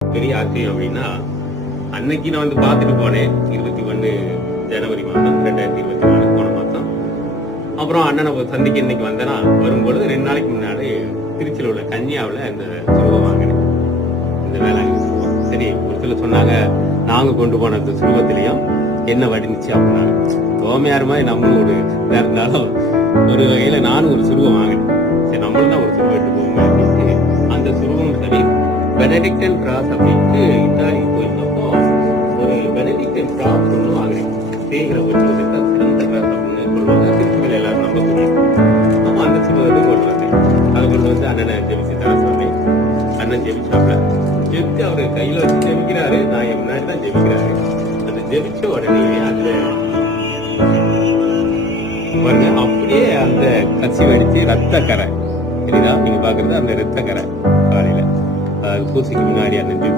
பெரிய ஆச்சரியம் அப்படின்னா, அன்னைக்கு நான் வந்து பார்த்துட்டு போனேன். 21 ஜனவரி மாதம் 2024 போன மாசம். அப்புறம் அண்ணனை சந்திக்க இன்னைக்கு வந்தேன்னா, வரும்பொழுது 2 நாளைக்கு முன்னாடி திருச்சியில் உள்ள கன்னியாவில் இந்த சுருவம் வாங்கினேன். இந்த வேளாங்கண்ணி சுருவம். சரி, ஒரு சிலர் சொன்னாங்க, நாங்க கொண்டு போன அந்த சுருவத்திலையும் என்ன வடிந்துச்சு அப்படின்னாங்க. தோமையார் மாதிரி நம்மளும் ஒரு இதாக இருந்தாலும் ஒரு வகையில நானும் ஒரு சுருவம் வாங்கினேன். சரி, நம்மளும் தான் ஒரு சுருவம் எடுத்து போவோம் அப்படின்ட்டு அந்த சுருவம் சரி பெனடிக்டன் கிராஸ் அப்படின்ட்டு இத்தாலி போயிருந்தப்போ ஒரு பெனடிக்டன் கிராஸ் ஒன்று வாங்கினேன். தேங்கிற ஒரு சிறந்த கிராஸ் அப்படின்னு சொல்லுவாங்க. திருச்சியில் எல்லாரும் நம்ப முடியும். அப்போ அந்த சுருவத்தை கொண்டு வந்தேன். அதை கொண்டு வந்து அண்ணனை ஜெபிச்சு தர சொன்னேன். அண்ணன் ஜெபிச்சாப்ல ஜெபிச்சு அவரு கையில வச்சு ஜெபிக்கிறாரு. நான் என் முன்னாடி தான் ஜெபிக்கிறாரு. அந்த ஜெபிச்ச உடனே அந்த பாருங்க அப்படியே அந்த கசி வடிச்சு ரத்த கரை. சரிதா நீங்க பாக்குறது அந்த ரத்த கரை காலையில பூசிக்கு முன்னாடி அந்த